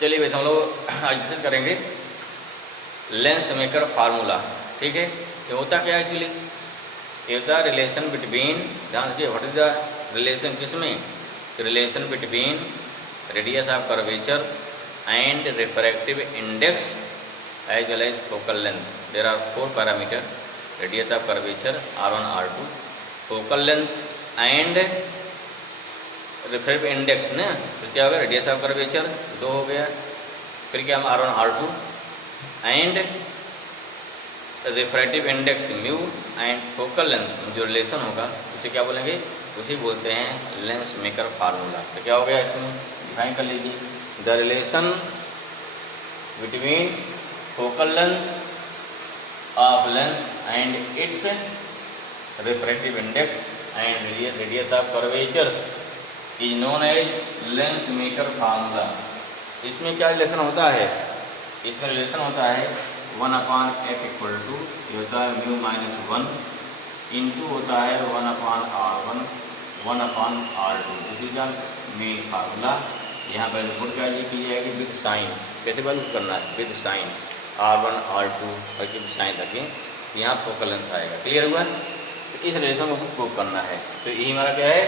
चलिए वैसे हम लोग आज डिस्कस करेंगे लेंस मेकर फार्मूला। ठीक है, ये होता क्या है एक्चुअली? ये होता है रिलेशन बिटवीन, ध्यान रखिए, व्हाट इज द रिलेशन, किसमें? Relation between radius of curvature and refractive index as well as focal length. There are 4 parameter, radius of curvature R1 R2, focal length and refractive index ना, तो क्या होगा? Radius of curvature 2 हो गया, फिर क्या R1 R2 and refractive index mu and focal length, जो relation होगा उसे क्या बोलेंगे? उसे बोलते हैं लेंस मेकर फार्मूला। तो क्या हो गया इसमें? डिफाइन कर लीजिए, the relation between focal length of lens and its refractive index and radius of curvature is known as lens maker formula. इसमें क्या रिलेशन होता है? इसमें रिलेशन होता है 1/f इक्वल टू, ये होता है म्यू माइनस 1 इंटू होता है 1/r1 1/r2। This is the main formula. यहाँ पर पुट क्या की जाएगी? With sign. कैसे वैल्यू करना है? विद साइन R1 R2 और विद साइन रखें, यहाँ फोकल लेंथ आएगा। क्लियर हुआ? तो इस रिलेशन को प्रूव करना है। तो यही हमारा क्या है?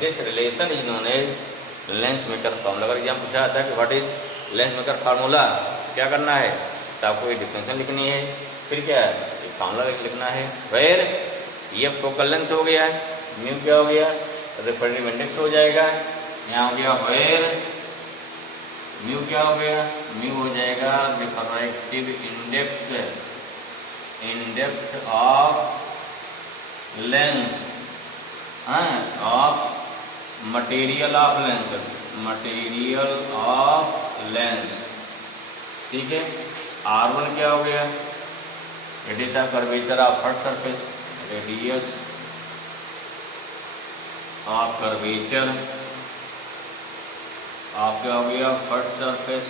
This relation is known as lens maker formula. अगर एग्जाम पूछा जाता है कि what is lens maker formula, क्या करना है? तो आपको ये डिफरेंशियल लिखनी है, फिर क्या है? ये फार्मूला लिखना है। वेयर ये फोकल लेंथ हो गया, म्यू क्या हो गया? रिफ्रैक्टिव इंडेक्स हो जाएगा। यहाँ हो गया वेयर म्यू क्या हो गया? म्यू हो जाएगा refractive index, index of lens of material of lens, material of lens. ठीक है, R1 क्या हो गया? Radius of curvature of first surface, radius of curvature of क्या हो गया? First surface,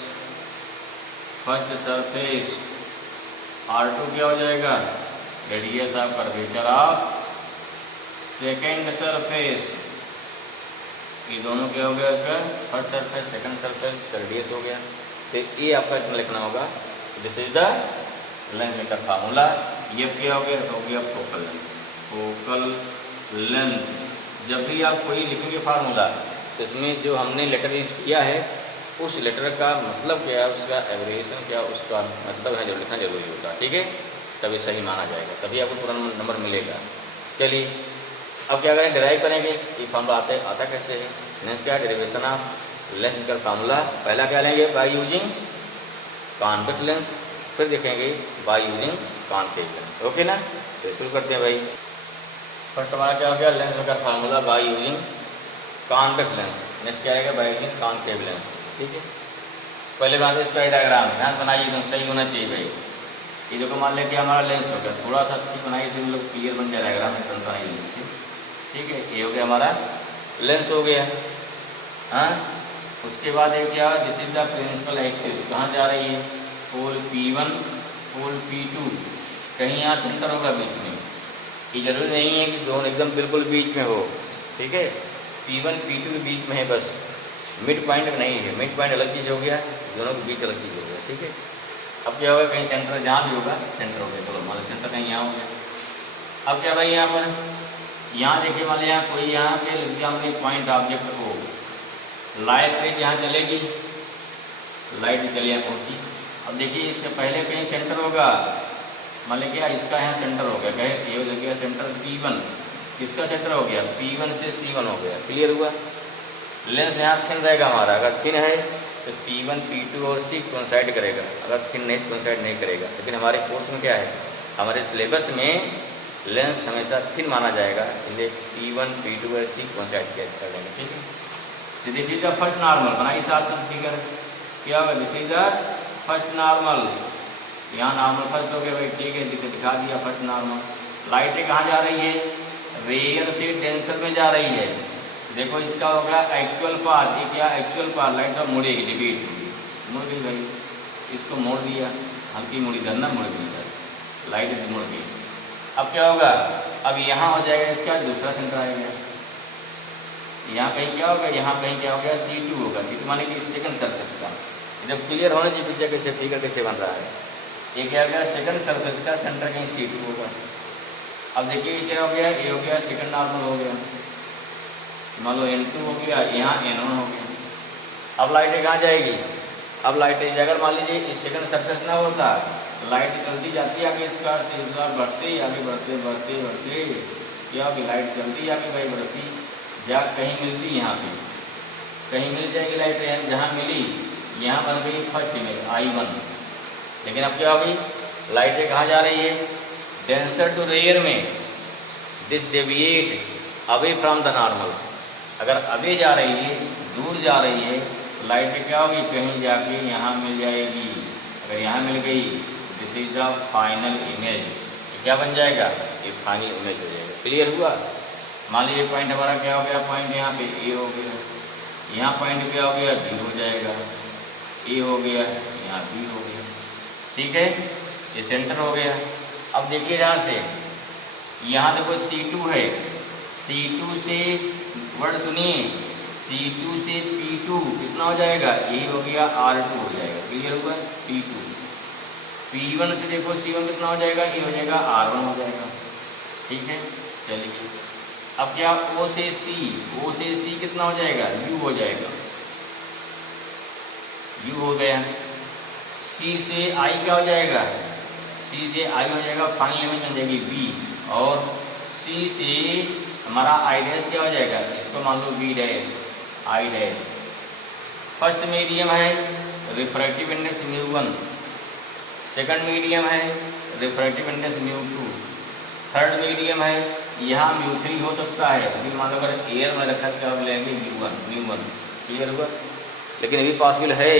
first surface. R2 क्या हो जाएगा? Radius of curvature of second surface. ये दोनों क्या हो गया? इसका फर्स्ट सरफेस सेकंड सरफेस का रेडियस हो गया। तो ये आपका इसमें लिखना होगा, this is the lens maker formula. ये क्या हो गया? हो गया फोकल लेंथ, फोकल लेंथ। जब भी आप कोई लिखेंगे फार्मूला, तो इसमें जो हमने लेटर यूज किया है उस लेटर का मतलब क्या है, उसका एवरेशन क्या, उसका मतलब है जो लिखना जरूरी होता है। ठीक है, तभी सही माना जाएगा, तभी आपको पूरा नंबर मिलेगा। चलिए अब क्या करें? डिराइव करेंगे। ये फार्मूला आता कैसे है? नेक्स्ट क्या? Derivation of lens maker formula. पहला क्या लेंगे? बाय यूजिंग कॉन्वेक्स लेंस, फिर देखेंगे by using concave lens. Okay ना? तो शुरू करते हैं भाई। फर्स्ट हमारा क्या हो गया? Lens maker formula by using convex lens. Next क्या आएगा? By using concave lens. ठीक है, पहले बात इसका डायग्राम ध्यान बनाइए, एकदम सही होना चाहिए भाई। ये देखो, मान लें कि हमारा लेंस हो गया, थोड़ा सा ठीक बनाइए, हम लोग क्लियर बन जाए डायग्राम में बनाइए। ठीक है, ये हो गया हमारा लेंस हो गया। हाँ, उसके बाद ये क्या? This is the principal axis. कहाँ जा रही है? पोल P1 पोल P2, कहीं यहाँ सेंटर होगा बीच में। ये जरूरी नहीं है कि दोनों एकदम बिल्कुल बीच में हो। ठीक है, P1 P2 के बीच में है, बस मिड पॉइंट नहीं है। मिड पॉइंट अलग चीज़ हो गया, दोनों के बीच अलग चीज़ हो गया। ठीक है, अब क्या होगा? कहीं सेंटर जहाँ भी होगा सेंटर हो गया। चलो मान लो सेंटर कहीं यहाँ हो गया। अब क्या भाई? यहाँ पर यहाँ देखिए, मान लिया कोई यहाँ पे लिख दिया हमने पॉइंट ऑब्जेक्ट को, लाइट रेज यहाँ चलेगी, लाइट चली यहाँ पहुँची। अब देखिए इससे पहले कहीं सेंटर होगा, मान लिया इसका यहाँ सेंटर हो गया, कहे ये हो गया सेंटर C1। किसका सेंटर हो गया? P1 से C1 हो गया। क्लियर हुआ? लेंस यहाँ थिन रहेगा हमारा, अगर थिन है तो P1 P2 और C कोइंसाइड करेगा, अगर थिन नहीं कोइंसाइड नहीं करेगा। लेकिन हमारे कोर्स में क्या है? हमारे सिलेबस में लेंस हमेशा थिन माना जाएगा, इसलिए P1 P2 और C कोइंसाइड कर लेंगे। ठीक है, तो this is the first normal. बनाइए साथ में फिगर, क्या होगा? This is the first normal. यहाँ नॉर्मल फर्स्ट हो गया भाई। ठीक है, दिखा दिया फर्स्ट नॉर्मल। लाइटें कहाँ जा रही है? रेयर से डेंसर में जा रही है। देखो इसका हो गया एक्चुअल पाथ। ये क्या? Actual path. लाइट तो मुड़ेगी, डिबेट होगी, मुड़ गई भाई, इसको मोड़ दिया, हल्की मुड़ी करना, मुड़ गई लाइट, मुड़ गई। अब क्या होगा? अब यहाँ हो जाएगा इसका दूसरा सेंटर आएगा। यहाँ कहीं क्या होगा? यहाँ कहीं क्या हो गया? C2 होगा। C2 माने कि सेकंड सरफेस का। जब क्लियर होने की पिक्चर कैसे फिगर कैसे बन रहा है। ये क्या हो गया, सेकंड सरफेस का सेंटर कहीं C2 होगा। अब देखिए ये क्या हो गया, ये हो गया सेकंड नॉर्मल हो गया, मान लो N2 हो गया, यहाँ N1 हो गया। अब लाइट कहाँ जाएगी, अब लाइट अगर मान लीजिए सेकंड सरफेस ना होता, लाइट चलती जाती आगे, इसका सिलसिला बढ़ते आगे बढ़ते बढ़ते बढ़ते क्या होगी, लाइट चलती आगे भाई बढ़ती जा, कहीं मिलती यहाँ पे कहीं मिल जाएगी लाइट, जहाँ मिली यहाँ बन गई फर्स्ट इमेज I1। लेकिन अब क्या होगी, लाइटें कहाँ जा रही है, डेंसर टू रेयर में, this deviate away from the normal. अगर अवे जा रही है, दूर जा रही है, तो लाइट क्या होगी, कहीं जाके यहाँ मिल जाएगी। अगर यहाँ मिल गई, this is the final image. क्या बन जाएगा, ये फाइनल इमेज हो जाएगा। क्लियर हुआ। मान लीजिए पॉइंट हमारा क्या हो गया, पॉइंट यहाँ पे ए हो गया, यहाँ पॉइंट क्या हो गया, बी हो जाएगा, ए हो गया, यहाँ बी हो गया, ठीक है, ये सेंटर हो गया। अब देखिए यहाँ से, यहाँ देखो C2 है, C2 से वर्ड सुनिए, C2 से P2 कितना हो जाएगा, ये हो गया R2 हो जाएगा। क्लियर हुआ, P2। P1 से देखो C1 कितना हो जाएगा, ये हो जाएगा R1 हो जाएगा, ठीक है। चलिए अब क्या, O से C कितना हो जाएगा, U हो जाएगा, U हो गया। C से I क्या हो जाएगा, C से I हो जाएगा, फाइनल इमेज बन जाएगी B। और C से हमारा I डैश क्या हो जाएगा, इसको मान लो B dash, I dash. First medium है रिफ्रैक्टिव इंडेक्स μ1, सेकंड मीडियम है रिफ्रैक्टिव इंडेक्स μ2, थर्ड मीडियम है यहाँ μ3 हो सकता है, लेकिन मान लो अगर एयर में रखा क्या लेंगे μ1। क्लियर हुआ। लेकिन ये पॉसिबल है,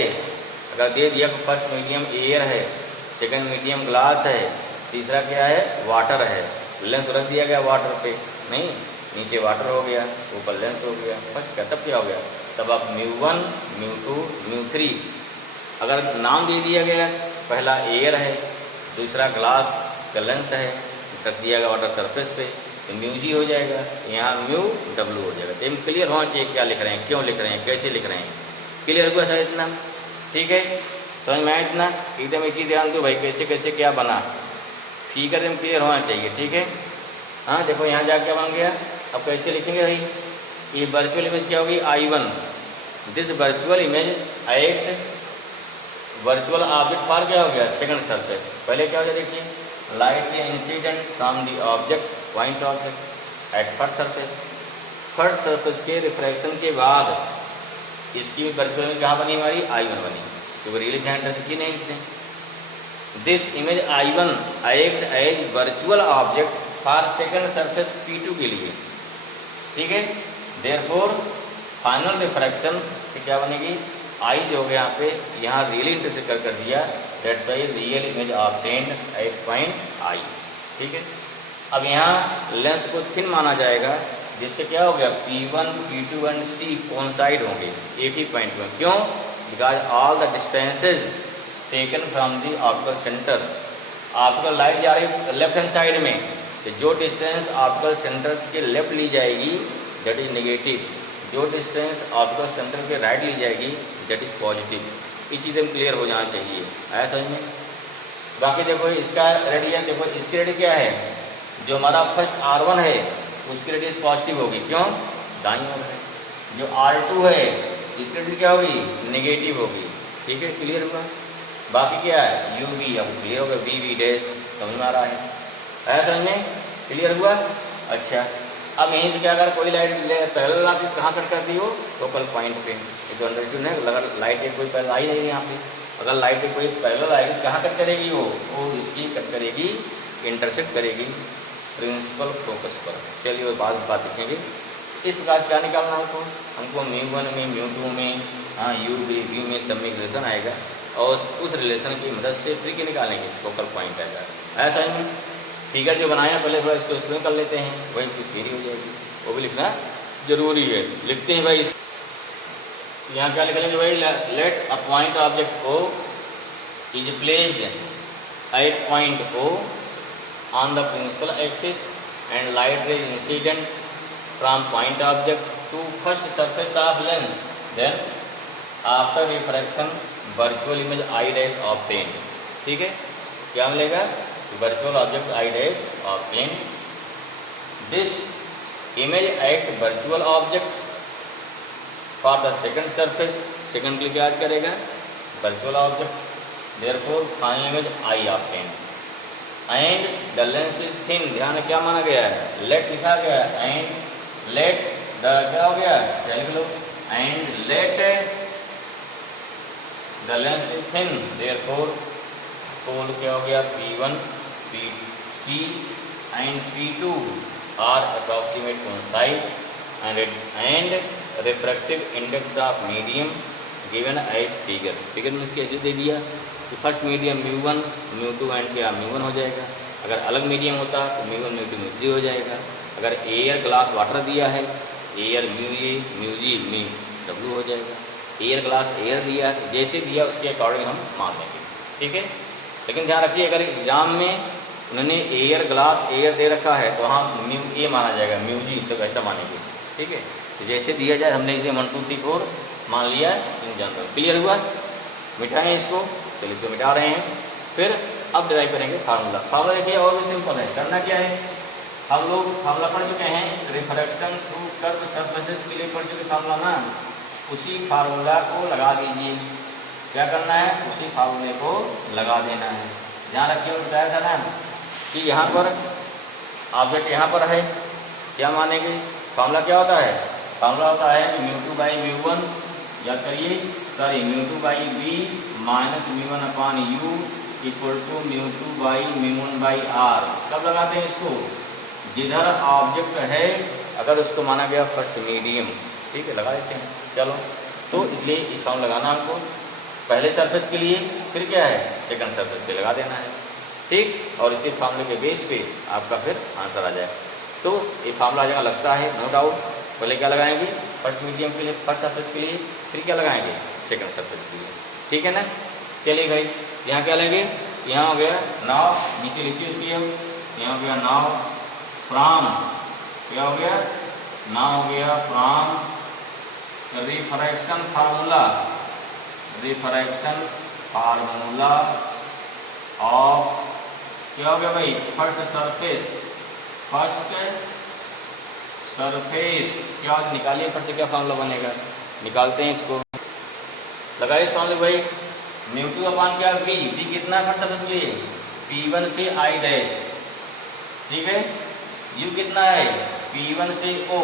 अगर दे दिया फर्स्ट मीडियम एयर है, सेकंड मीडियम ग्लास है, तीसरा क्या है, वाटर है, लेंस रख दिया गया वाटर पे, नहीं नीचे वाटर हो गया, ऊपर लेंस हो गया, फर्स्ट का तब क्या हो गया, तब आप μ1 μ2 μ3 अगर नाम दे दिया गया, पहला एयर है, दूसरा ग्लास का लेंस है, रख दिया गया वाटर सरफेस पे, तो μg हो जाएगा, यहाँ μw हो जाएगा। तो क्लियर होना चाहिए क्या लिख रहे हैं, क्यों लिख रहे हैं, कैसे लिख रहे हैं। क्लियर हुआ सर इतना, ठीक है, समझ में आया इतना। एकदम इसी ध्यान दो भाई, कैसे कैसे क्या बना, फिगर एकदम क्लियर होना चाहिए, ठीक है। हाँ देखो यहाँ जा क्या बन गया, अब कैसे लिखेंगे भाई, ये वर्चुअल इमेज क्या होगी, I1। This virtual image act virtual object for क्या हो गया, सेकंड सरफेस। पहले क्या हो गया देखिए, light incident from the object point object at first surface. First surface के रिफ्रैक्शन के बाद इसकी वर्चुअल इमेज कहाँ बनी हमारी, I1 बनी, क्योंकि रियली ध्यान रखिए नहीं लिखते। This image I1 act as virtual object for second surface P2 के लिए, ठीक है। देयरफॉर फाइनल रिफ्रैक्शन से क्या बनेगी, I जो हो गया यहाँ पे, यहाँ रियली इंटरसेक्ट कर दिया, that's why real image obtained at point I, ठीक है। अब यहाँ लेंस को थिन माना जाएगा, जिससे क्या हो गया, P1 P2 and C coincide होंगे एक ही पॉइंट में। क्यों, because all the distances taken from the optical centre. Optical light जा रही है लेफ्ट हैंड साइड में, तो जो डिस्टेंस ऑप्टिकल सेंटर के लेफ्ट ली जाएगी दैट इज नेगेटिव, जो डिस्टेंस ऑप्टिकल सेंटर के राइट ली जाएगी दैट इज पॉजिटिव। ये चीज़ें क्लियर हो जाना चाहिए, आया समझ में। बाकी देखो इसका रेडियस, देखो इसकी रेडियस क्या है, जो हमारा फर्स्ट R1 है उसकी रेडियस पॉजिटिव होगी, क्यों, दाईं ओर है। जो R2 है इसकी रेडियस क्या होगी, नेगेटिव होगी, ठीक है। क्लियर हुआ। बाकी क्या है, UV, अब क्लियर होगा, VV डैश, समझ में आ रहा है, आया समझ में, क्लियर हुआ। अच्छा, अब यहीं से क्या अगर कोई लाइट पैरेलल आती कहाँ कट करती हो, फोकल पॉइंट पे, जो अंडरस्टूड है। अगर लाइट कोई पैरेलल आई नहीं यहाँ पे, अगर लाइट कोई पैरेलल आएगी कहाँ कट करेगी, वो इसकी कट करेगी, इंटरसेक्ट करेगी प्रिंसिपल फोकस पर। चलिए वो बात देखेंगे। इस प्रकार क्या निकालना हमको μ1 में μ2 में, हाँ V में सब में रिलेशन आएगा, और उस रिलेशन की मदद से फिर के निकालेंगे फोकल पॉइंट आएगा। ऐसा ही फिगर जो बनाया पहले थोड़ा इसको एक्सप्लेन कर लेते हैं, वही इसकी थ्योरी हो जाएगी, वो भी लिखना जरूरी है। लिखते हैं भाई, यहाँ क्या लिख लेंगे भाई, let a point object O is placed at point O on the principal axis and light rays incident from point object to first surface of lens, then after refraction virtual image I dash obtain. ठीक है, क्या मिलेगा? Virtual object I dash obtain this image at virtual object for the second surface. Second के लिए क्या करेगा? Virtual object. Therefore final image I obtain and the lens is thin. ध्यान में क्या माना गया है? लेट लिखा गया है एंड लेट द क्या हो गया? लिख लो and let the lens is thin. Therefore code क्या हो गया? P1 PC and P2 are approximate coincide and refractive index of medium given as figure. Figure में कैसे दे दिया कि फर्स्ट मीडियम μ1 μ2 एंड क्या μ1 हो जाएगा। अगर अलग मीडियम होता तो μ1 μ2 μ3 हो जाएगा। अगर एयर ग्लास वाटर दिया है, एयर μA μG μW हो जाएगा। एयर ग्लास एयर दिया, जैसे दिया उसके अकॉर्डिंग हम मान लेंगे। ठीक है, लेकिन ध्यान रखिए अगर एग्जाम में उन्होंने एयर ग्लास एयर दे रखा है तो वहाँ μA माना जाएगा, μG तो वैसा मानेंगे। ठीक है, तो जैसे दिया जाए हमने इसे 1 2 3 4 मान लिया इन जनरल। क्लियर हुआ? मिटाएं इसको, चलिए इसको मिटा रहे हैं। फिर अब डिराइव करेंगे फार्मूला। फार्मूला देखिए और भी सिंपल है। करना क्या है? हम लोग फार्मूला पढ़ चुके हैं, रिफ्रैक्शन थ्रू कर्व सरफेसेस के लिए पढ़ चुके फार्मूला ना, उसी फार्मूला को लगा दीजिए। क्या करना है? उसी फार्मूले को लगा देना है। ध्यान रखिए बताया था ना कि यहाँ पर ऑब्जेक्ट यहाँ पर है, क्या मानेंगे? फार्मूला क्या होता है? फार्मूला होता है μ2 बाई μ1, याद करिए, sorry μ2 by b minus μ1 upon u equal to μ2 by μ1 by r। कब लगाते हैं इसको? जिधर ऑब्जेक्ट है अगर उसको माना गया फर्स्ट मीडियम। ठीक है, लगा देते हैं। चलो, तो इसलिए इस फॉर्म लगाना हमको पहले सरफेस के लिए, फिर क्या है? सेकंड सरफेस पे लगा देना है। ठीक, और इसी फार्मूले के बेस पे आपका फिर आंसर आ जाए। तो ये फार्मूला जगह लगता है, नो डाउट। पहले क्या लगाएंगे? फर्स्ट मीडियम के लिए, फर्स्ट सरफेस के लिए, फिर क्या लगाएंगे? सेकंड सरफेस के लिए। ठीक है ना? चलिए भाई, यहाँ क्या लेंगे? यहाँ हो गया नाउ, नीचे लिखिए उसकी। अब यहाँ हो गया नाउ फ्रॉम, क्या हो गया? नाउ हो गया from refraction formula, refraction formula of क्या हो गया भाई? फर्स्ट सरफेस, फर्स्ट सरफेस क्या निकालिए, फर्स्ट क्या फार्मूला बनेगा? निकालते हैं इसको। लगाइए फार्मूले भाई। μ2 अपान क्या? b कितना है फर्स्ट सरफेस के लिए? P1 से I डैश। ठीक है, u कितना है? P1 से O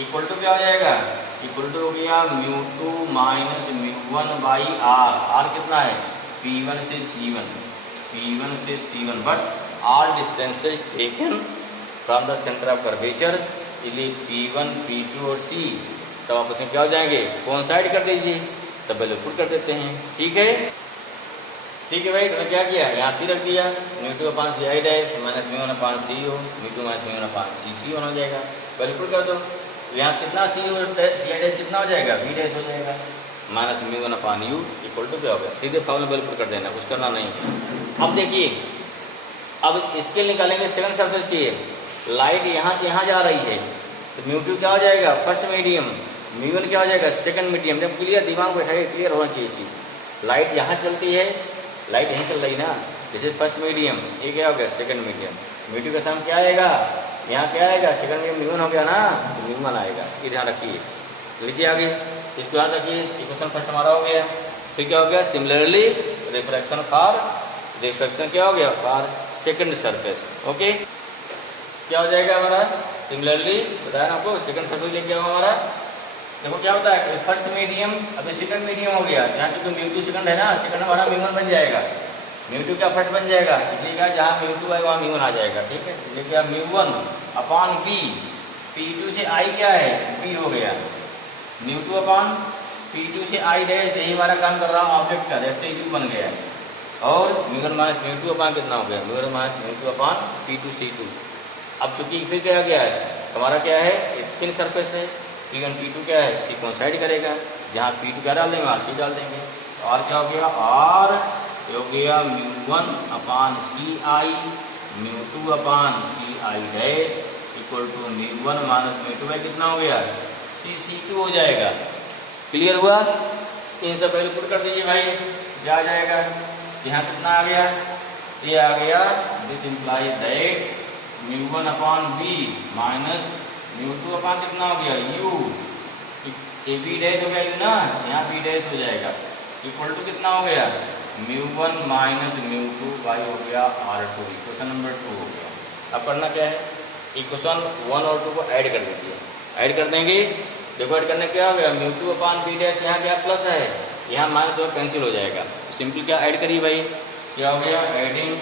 इक्वल टू क्या हो जाएगा? इक्वल टू हो गया μ2 माइनस μ1 बाई r। r कितना है? P1 से C1, P1 से C1 but all distances taken from the center of curvature, इसलिए P1 P2 और C सब आपस में क्या हो जाएंगे? कोइंसाइड कर दीजिए, तब वैल्यू पुट कर देते हैं। ठीक है, ठीक है भाई। तो क्या किया? यहाँ C रख दिया, μ2 upon C I dash minus μ1 upon C हो, μ2 माइनस μ1 अपान C हो जाएगा। वैल्यू पुट कर दो। यहाँ कितना C I डैश कितना हो जाएगा? B डैश हो जाएगा minus μ1 upon U equal to क्या हो गया? सीधे फॉर्मूला वैल्यू पुट कर देना, कुछ करना नहीं है। अब देखिए, अब इसके निकालेंगे सेकंड सरफेस की। लाइट यहाँ से यहाँ जा रही है तो μ2 क्या हो जाएगा? First medium. μ1 क्या हो जाएगा? Second medium. जब क्लियर दिमाग बैठाइए, क्लियर होना चाहिए चीज। लाइट यहाँ चलती है, लाइट यहीं चल रही ना, जैसे फर्स्ट मीडियम, ये क्या हो गया? Second medium. μ2 का सम क्या आएगा? यहाँ क्या आएगा? सेकंड मीडियम μ1 हो गया ना, तो μ1 आएगा। ये ध्यान रखिए, लिखिए आगे, इसको याद रखिए। इक्वेशन फर्स्ट हमारा हो गया। फिर क्या हो गया? सिमिलरली रिफ्रैक्शन फॉर, रिफ्रैक्शन क्या हो गया? For second surface. ओके, क्या हो जाएगा हमारा? सिमिलरली बताया ना आपको, सेकंड सरफेस लेके आओ हमारा। देखो क्या होता है? फर्स्ट मीडियम अभी सेकंड मीडियम हो गया, यहाँ पे तो μ2 सेकंड है ना, सेकंड हमारा μ1 बन जाएगा। μ2 क्या फर्स्ट बन जाएगा? इसलिए क्या, जहाँ μ2 है वहाँ μ1 आ जाएगा। ठीक है, इसलिए क्या? μ1 अपान b, P2 से I क्या है? b हो गया। μ2 अपान P2 से I डैश, यही हमारा काम कर रहा हूँ ऑब्जेक्ट का, जैसे u बन गया है। और μ1 माइनस μ2 अपान कितना हो गया? μ1 माइनस μ2 अपान P2 C2। अब चूंकि फिर क्या गया है हमारा, क्या है? थिन सरफेस है। P1 P2 क्या है? C कोइंसाइड करेगा। जहाँ P2 क्या डाल देंगे? R C डाल देंगे। और क्या हो गया? R हो गया μ1 upon CI, μ2 upon CI dash equal to μ1 minus μ2 कितना हो गया? C C2 हो जाएगा। क्लियर हुआ? इन सब वैल्यू पुट कर दीजिए भाई, क्या आ जाएगा? यहाँ कितना आ गया? ये आ गया, this implies that μ1 upon B minus μ2 upon कितना हो गया? यू, ए बी डैश हो गया यू ना, यहाँ बी डैश हो जाएगा, इक्वल टू कितना हो गया? μ1 माइनस μ2 बाई हो गया R2। इक्वेशन नंबर 2 हो गया। अब करना क्या है? इक्वेशन 1 और 2 को ऐड कर दीजिए। ऐड कर देंगे, देखो ऐड करने क्या हो गया? μ2 अपॉन बी डैश, यहाँ क्या प्लस है, यहाँ माइनस जो कैंसिल हो जाएगा। सिंपल क्या ऐड करिए भाई, क्या हो गया? एडिंग,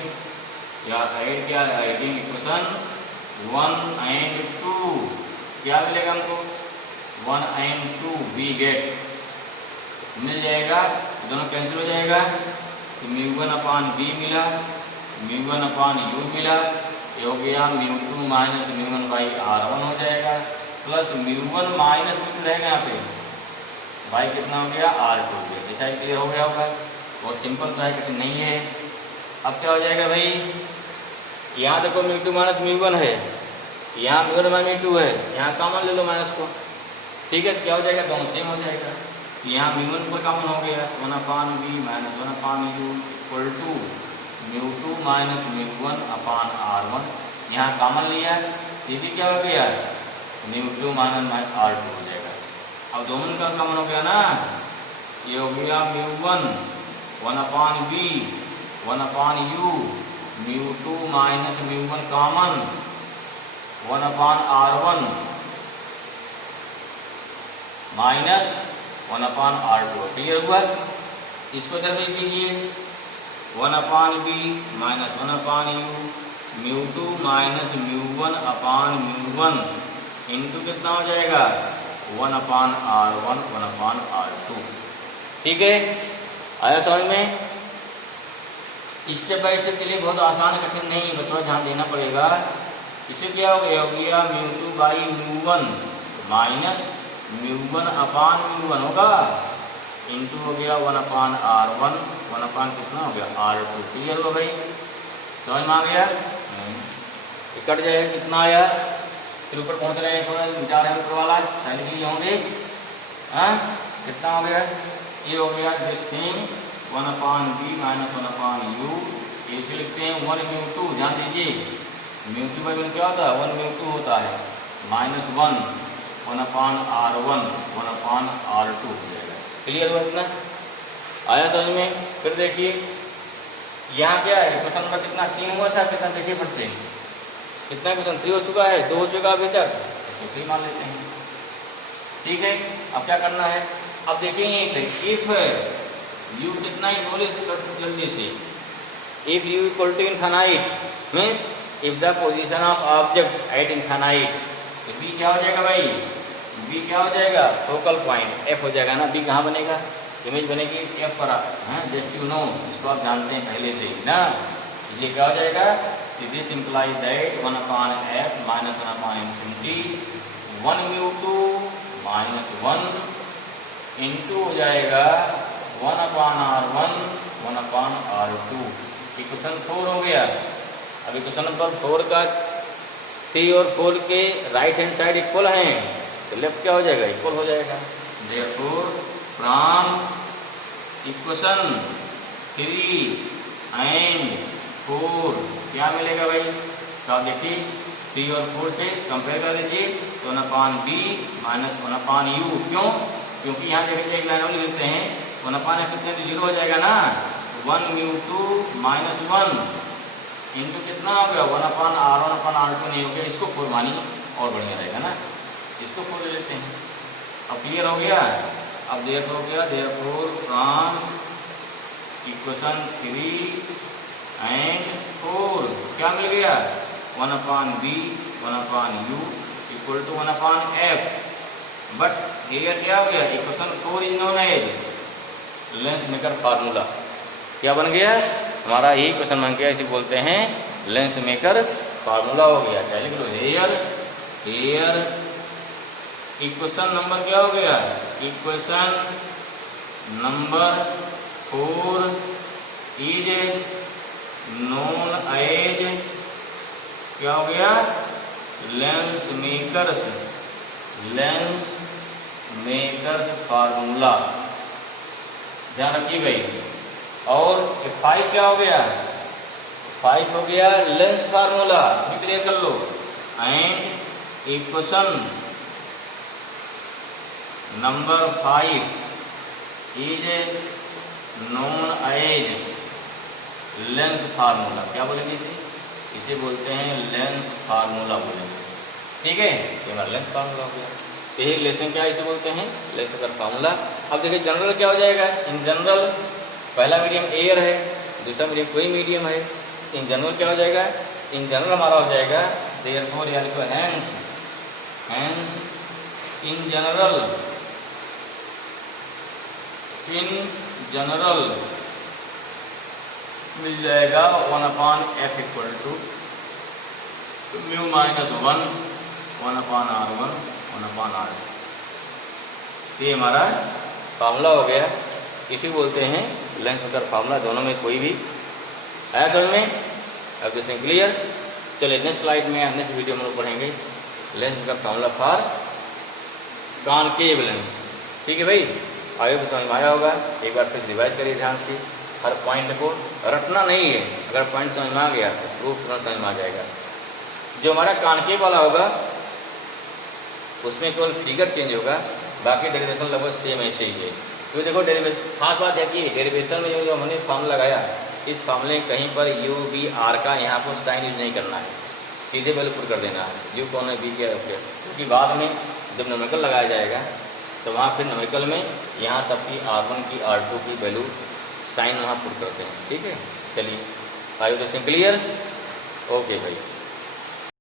या ऐड क्या है? एडिंग इक्वेशन 1 एंड 2, क्या मिलेगा हमको? 1 एंड 2 वी गेट, मिल जाएगा, दोनों कैंसिल हो जाएगा, तो μ1 अपॉन बी मिला, μ1 अपॉन यू मिला, ये हो गया μ2 माइनस μ1 बाई R1 हो जाएगा, प्लस μ1 माइनस μ2 रहेगा यहाँ पे, बाई कितना हो गया? R2 हो गया। ऐसा क्लियर हो गया होगा, बहुत सिंपल सा है, कठिन नहीं है। अब क्या हो जाएगा भाई? यहाँ देखो μ2 माइनस μ1 है, यहाँ μ1 माइनस μ2 है, यहाँ कॉमन ले लो माइनस को, ठीक है, क्या हो जाएगा? दोनों सेम हो जाएगा। यहाँ μ1 पर कॉमन हो गया, 1 upon B minus 1 upon you equal to μ2 minus μ1 upon R1, यहाँ कॉमन लिया, ये भी क्या हो गया? μ2 माइनस R2 हो जाएगा। अब दोनों का कॉमन हो गया ना, ये हो गया μ1 1 upon B 1 upon U, μ2 minus μ1 common 1 upon R1 minus 1 upon R2। Clear हुआ? इसको इधर लिख लीजिए, 1 upon B minus 1 upon U, μ2 minus μ1 upon μ1 into कितना हो जाएगा? 1 अपॉन R1 1 अपॉन R2। ठीक है, आया समझ में? स्टेप बाय स्टेप के लिए बहुत आसान, कठिन नहीं, बस थोड़ा ध्यान देना पड़ेगा। इसे क्या हो गया? μ2 बाई μ1 माइनस μ1 अपॉन μ1 होगा, इंटू हो गया 1 अपॉन R1 1 अपॉन कितना हो गया? R2। क्लियर हुआ भाई? समझ में आ गया? कट जाएगा, कितना आया? फिर ऊपर पहुंच रहे हैं, थोड़ा मिटा रहे हैं ऊपर वाला, साइड के लिए होंगे, हाँ कितना हो गया? ये हो गया this thing 1 upon B minus 1 upon u, इसे लिखते हैं 1 μ2, ध्यान दीजिए μ2 बाई क्या होता है? 1 μ2 होता है, minus 1 upon R1 1 upon R2 हो जाएगा। क्लियर हुआ इतना? आया समझ में? फिर देखिए यहाँ क्या है? क्वेश्चन नंबर कितना 3 हुआ था, कितना देखिए फिर से, कितना क्वेश्चन 3 हो चुका है, 2 हो चुका अभी तक, तो 3 मान लेते हैं। ठीक है, अब क्या करना है? अब देखेंगे इफ यू कितना ही बोले जल्दी से, if u equal to infinite means if the position of object at infinite, तो बी क्या हो जाएगा भाई? बी क्या हो जाएगा? फोकल पॉइंट एफ हो जाएगा ना। बी कहाँ बनेगा? इमेज बनेगी एफ पर, जस्ट यू नो, इसको आप जानते हैं पहले से ही ना। ये क्या हो जाएगा? This implies that 1 upon F minus 1 upon infinity 1 μ2 minus 1 into हो जाएगा 1 upon R1 1 upon R2। Equation 4 हो गया। अब इक्वेशन नंबर 4 का 3 और 4 के राइट हैंड साइड इक्वल हैं, तो लेफ्ट क्या हो जाएगा? इक्वल हो जाएगा। देयरफॉर फ्रॉम इक्वेशन 3 एंड 4 क्या मिलेगा भाई? तो आप देखिए 3 और 4 से कंपेयर कर लीजिए, तो 1 upon B minus 1 upon u. क्यों? क्योंकि यहाँ देखिए एक लाइन और लिखते हैं 1 अपॉन एफ कितने तो 0 हो जाएगा ना, 1 μ2 माइनस 1 इंटू कितना हो गया? 1 अपॉन R1 अपॉन R2 नहीं हो गया, इसको 4 मानिए और बढ़िया रहेगा ना, इसको 4 ले लेते हैं। अब क्लियर हो गया। अब देयरफॉर हो गया, देयरफॉर फ्रॉम इक्वेशन 3 एंड 4 क्या मिल गया? 1 upon B 1 upon you equal to 1 upon f. But here क्या हो गया? Equation 4 is known as lens maker formula. क्या बन गया? हमारा यही क्वेश्चन बन गया, इसे बोलते हैं लेंस मेकर फार्मूला हो गया। क्या लिख लो? हियर इक्वेशन नंबर क्या हो गया? Equation number 4 is known as क्या हो गया? Lens makers formula. ध्यान रखिए भाई। और 5 क्या हो गया, 5 हो गया लेंस फार्मूला, क्लियर कर लो। And equation number 5 is known as lens formula. क्या बोलेंगे इसे बोलते हैं लेंस फार्मूला बोलेंगे, ठीक है। ये हमारा लेंस फार्मूला हो गया। तो ये रिलेशन क्या इसे बोलते हैं, लेंस का फार्मूला। अब देखिए जनरल क्या हो जाएगा, इन जनरल पहला मीडियम एयर है, दूसरा मीडियम कोई मीडियम है। इन जनरल क्या हो जाएगा, इन जनरल हमारा हो जाएगा देयरफॉर यानी कि हैंस इन जनरल मिल जाएगा 1/f equal to mu minus 1 1/r1 1/r2। ये हमारा फार्मूला हो गया, इसी बोलते हैं लेंस वेक्टर फार्मूला। दोनों में कोई भी है समझ में, अब जैसे क्लियर। चलिए नेक्स्ट स्लाइड में नेक्स्ट वीडियो में पढ़ेंगे lens vector formula for concave lens, ठीक है भाई। आगे तो समझ में आया होगा, एक बार फिर रिवाइज करिए ध्यान से, हर पॉइंट को रटना नहीं है। अगर पॉइंट समझ में आ गया तो प्रूफ तुरंत समझ में आ जाएगा। जो हमारा कॉनकेव वाला होगा उसमें केवल फिगर चेंज होगा, बाकी डेरिवेशन लगभग सेम ऐसे ही है। तो देखो डेरिवेशन, खास बात है कि डेरिवेशन में जो हमने फॉर्मूला लगाया, इस फॉर्मूले कहीं पर यू बी आर का यहाँ पर साइन यूज नहीं करना है, सीधे वैल्यू पुट कर देना है। यू कौन है, बी क्या है, क्योंकि बाद में जब न्यूमेरिकल लगाया जाएगा तो वहाँ फिर न्यूमेरिकल में यहाँ सबकी R1 की R2 की वैल्यू साइन वहाँ पुट करते हैं, ठीक है। चलिए आगे तो क्लियर, ओके भाई।